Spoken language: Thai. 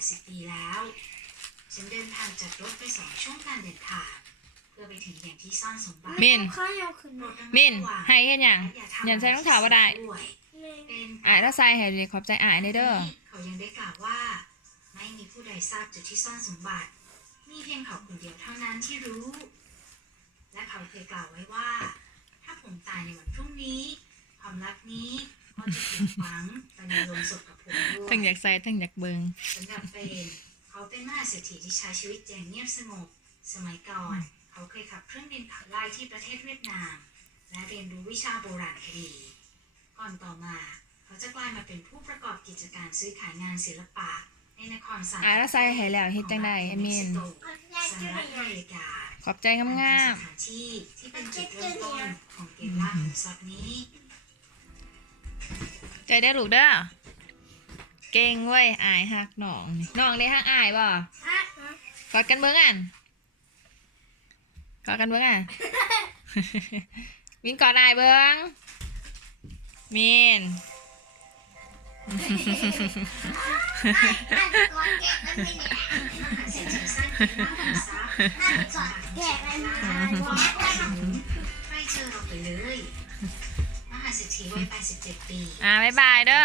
80 ปีแล้วฉันเดินทางจากรถไป2 ช่วงการเดินทางเพื่อไปถึงแหล่งที่ซ่อนสมบัติ มิน ข้าวยาวขึ้นมา มินให้เฮ็ดหยังยันใส่รองเท้าบ่ได้ อ้ายถ้าใส่ให้ดีขอบใจอ้ายเด้อ เขายังได้กล่าวว่าไม่มีผู้ใดทราบจุดที่ซ่อนสมบัติมีเพียงเขาคนเดียวเท่านั้นที่รู้ และเขาเคยกล่าวไว้ว่า ถ้าผมตายในวันพรุ่งนี้ความลับนี้ก็จะถูกฝังไปในโลงศพกับผมด้วย ทั้งอยากใส่ทั้งอยากเบิ่ง สำหรับเป็นเขาเป็นมหาเศรษฐีที่ใช้ชีวิตอย่างเงียบสงบสมัยก่อน เขาเคยขับเครื่องบินขับไล่ที่ประเทศเวียดนาม และเรียนรู้วิชาโบราณคดีก่อนต่อมาเขาจะกลายมาเป็นผู้ประกอบกิจการซื้อขายงานศิลปะในนครซาน อ้ายถ้าใส่ให้แล้วเฮ็ดจังได๋ไอ้มิน สหรัฐอเมริกา ขอบใจงาม สถานที่ที่เป็นจุดเริ่มต้นของเกมล่าขุมทรัพย์นี้ ๆใจได้อลูกเด้อเก่งเว้ยอ้ายฮักน้องนี่น้องได้ฮักอ้ายบ่กอดกันเบิ่งอันกอดกันเบิ่งอ่ะ มินกอดอ้ายเบิ่งมิน เศรษฐีสร้างเกมล่าขุมทรัพย์ไม่เจอเราไปเลยมหาเศรษฐีวัย 87 ปี บ๊ายบายเด้อ